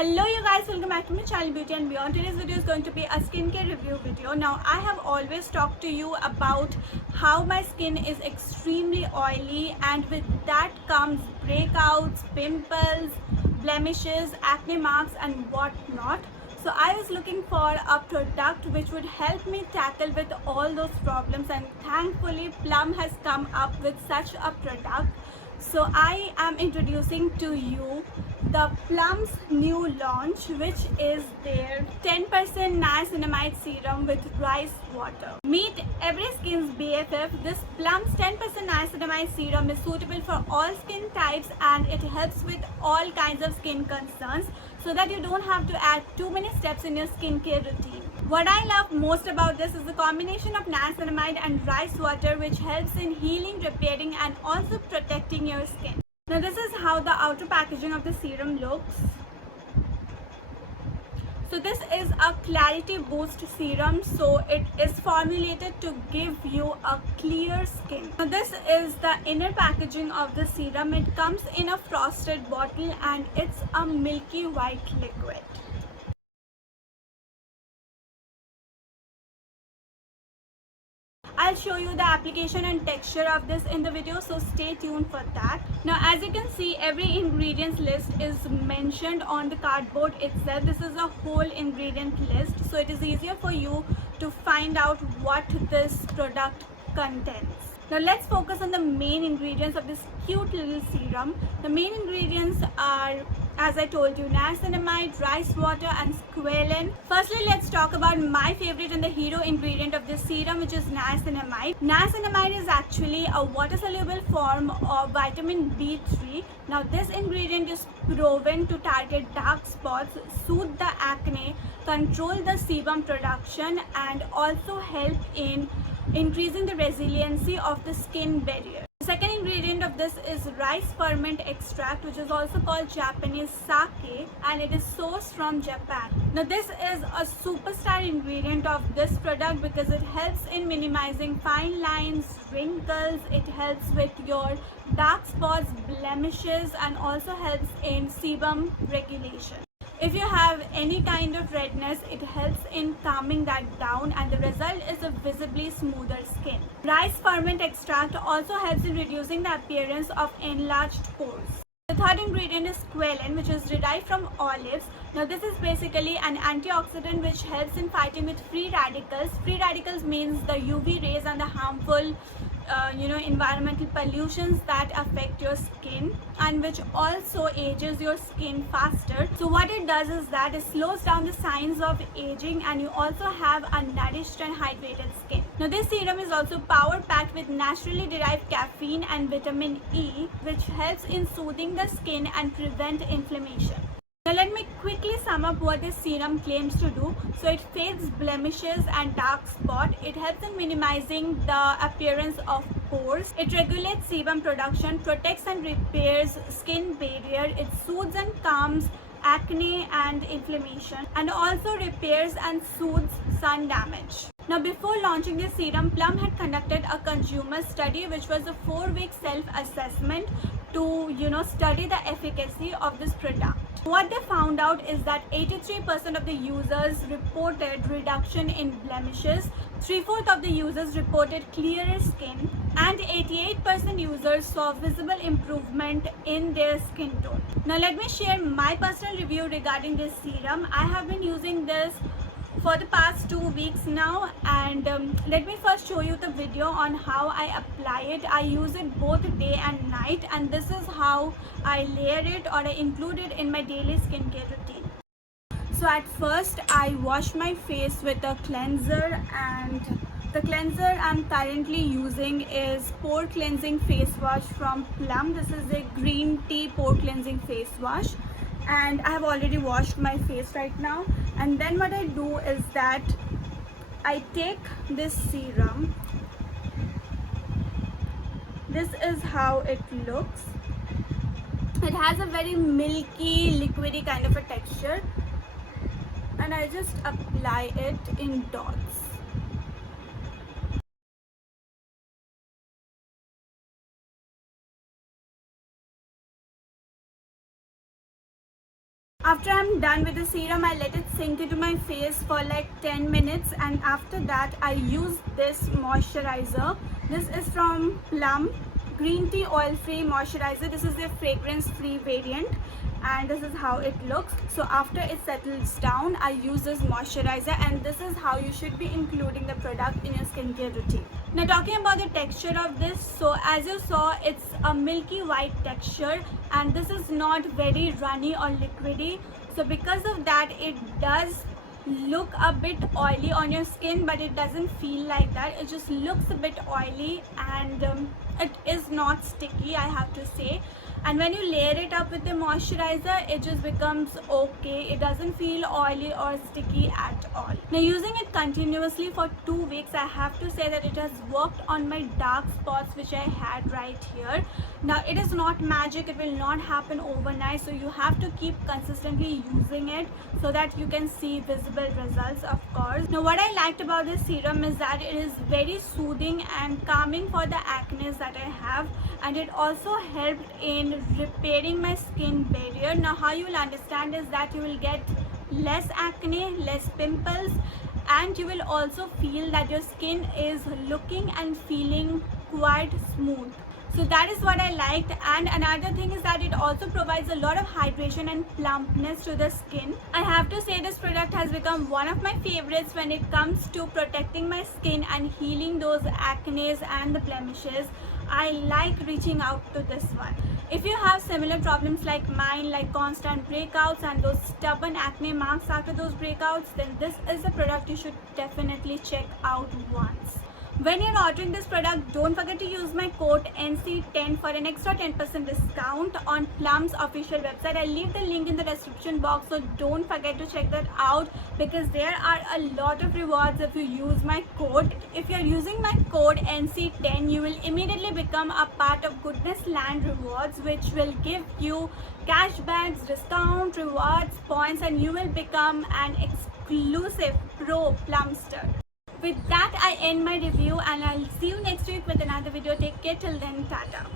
Hello you guys, welcome back to my channel Beauty and Beyond. Today's video is going to be a skincare review video. Now I have always talked to you about how my skin is extremely oily, and with that comes breakouts, pimples, blemishes, acne marks and whatnot. So I was looking for a product which would help me tackle with all those problems, and thankfully Plum has come up with such a product. So I am introducing to you the Plum's new launch, which is their 10% niacinamide serum with rice water. Meet every skin's BFF. This Plum's 10% niacinamide serum is suitable for all skin types, and it helps with all kinds of skin concerns so that you don't have to add too many steps in your skincare routine. What I love most about this is the combination of niacinamide and rice water, which helps in healing, repairing and also protecting your skin. Now this is how the outer packaging of the serum looks. So this is a clarity boost serum, so it is formulated to give you a clear skin. Now this is the inner packaging of the serum. It comes in a frosted bottle and it's a milky white liquid. I'll show you the application and texture of this in the video, so stay tuned for that. Now as you can see, every ingredients list is mentioned on the cardboard itself. This is a whole ingredient list, so it is easier for you to find out what this product contains. Now let's focus on the main ingredients of this cute little serum. The main ingredients are, as I told you, niacinamide, rice water and squalene. Firstly, let's talk about my favorite and the hero ingredient of this serum, which is niacinamide. Niacinamide is actually a water-soluble form of vitamin B3. Now this ingredient is proven to target dark spots, soothe the acne, control the sebum production and also help in increasing the resiliency of the skin barrier. The second ingredient of this is rice ferment extract, which is also called Japanese sake, and it is sourced from Japan. Now this is a superstar ingredient of this product because it helps in minimizing fine lines, wrinkles, it helps with your dark spots, blemishes and also helps in sebum regulation. If you have any kind of redness, it helps in calming that down and the result is a visibly smoother skin. Rice ferment extract also helps in reducing the appearance of enlarged pores. The third ingredient is squalene, which is derived from olives. Now this is basically an antioxidant which helps in fighting with free radicals. Free radicals means the UV rays and the harmful environmental pollutions that affect your skin, and which also ages your skin faster. So what it does is that it slows down the signs of aging and you also have a nourished and hydrated skin. Now this serum is also power packed with naturally derived caffeine and vitamin E, which helps in soothing the skin and prevent inflammation. Now let me quickly sum up what this serum claims to do. So it fades blemishes and dark spot. It helps in minimizing the appearance of pores. It regulates sebum production, protects and repairs skin barrier. It soothes and calms acne and inflammation, and also repairs and soothes sun damage. Now before launching this serum, Plum had conducted a consumer study, which was a 4-week self-assessment to study the efficacy of this product. What they found out is that 83% of the users reported reduction in blemishes, 3/4 of the users reported clearer skin, and 88% users saw visible improvement in their skin tone. Now let me share my personal review regarding this serum. I have been using this for the past 2 weeks now, and let me first show you the video on how I apply it. I use it both day and night, and this is how I layer it or I include it in my daily skincare routine. So at first I wash my face with a cleanser, and the cleanser I'm currently using is Pore Cleansing Face Wash from Plum. This is a green tea pore cleansing face wash, and I have already washed my face right now. And then what I do is that I take this serum. This is how it looks. It has a very milky, liquidy kind of a texture, and I just apply it in dots. After I'm I'm done with the serum, I let it sink into my face for like 10 minutes, and after that I use this moisturizer. This is from Plum Green Tea Oil Free Moisturizer. This is the fragrance free variant, and this is how it looks. So after it settles down, I use this moisturizer, and this is how you should be including the product in your skincare routine. Now talking about the texture of this, so as you saw, it's a milky white texture, and this is not very runny or liquidy. So because of that, it does look a bit oily on your skin, but it doesn't feel like that. It just looks a bit oily, and it is not sticky, I have to say. And when you layer it up with the moisturizer, it just becomes okay. It doesn't feel oily or sticky at all. Now using it continuously for 2 weeks, I have to say that it has worked on my dark spots which I had right here. Now it is not magic, it will not happen overnight, so you have to keep consistently using it so that you can see visible results, of course. Now what I liked about this serum is that it is very soothing and calming for the acne that I have, and it also helped in repairing my skin barrier. Now how you will understand is that you will get less acne, less pimples, and you will also feel that your skin is looking and feeling quite smooth. So that is what I liked. And another thing is that it also provides a lot of hydration and plumpness to the skin. I have to say this product has become one of my favorites when it comes to protecting my skin and healing those acne and the blemishes. I like reaching out to this one. If you have similar problems like mine, like constant breakouts and those stubborn acne marks after those breakouts, then this is a product you should definitely check out once. When you're ordering this product, don't forget to use my code NC10 for an extra 10% discount on Plum's official website. I'll leave the link in the description box, so don't forget to check that out because there are a lot of rewards if you use my code. If you're using my code NC10, you will immediately become a part of Goodness Land Rewards, which will give you cashbacks, discount, rewards, points, and you will become an exclusive pro Plumster. With that, I end my review, and I'll see you next week with another video. Take care till then. Tata.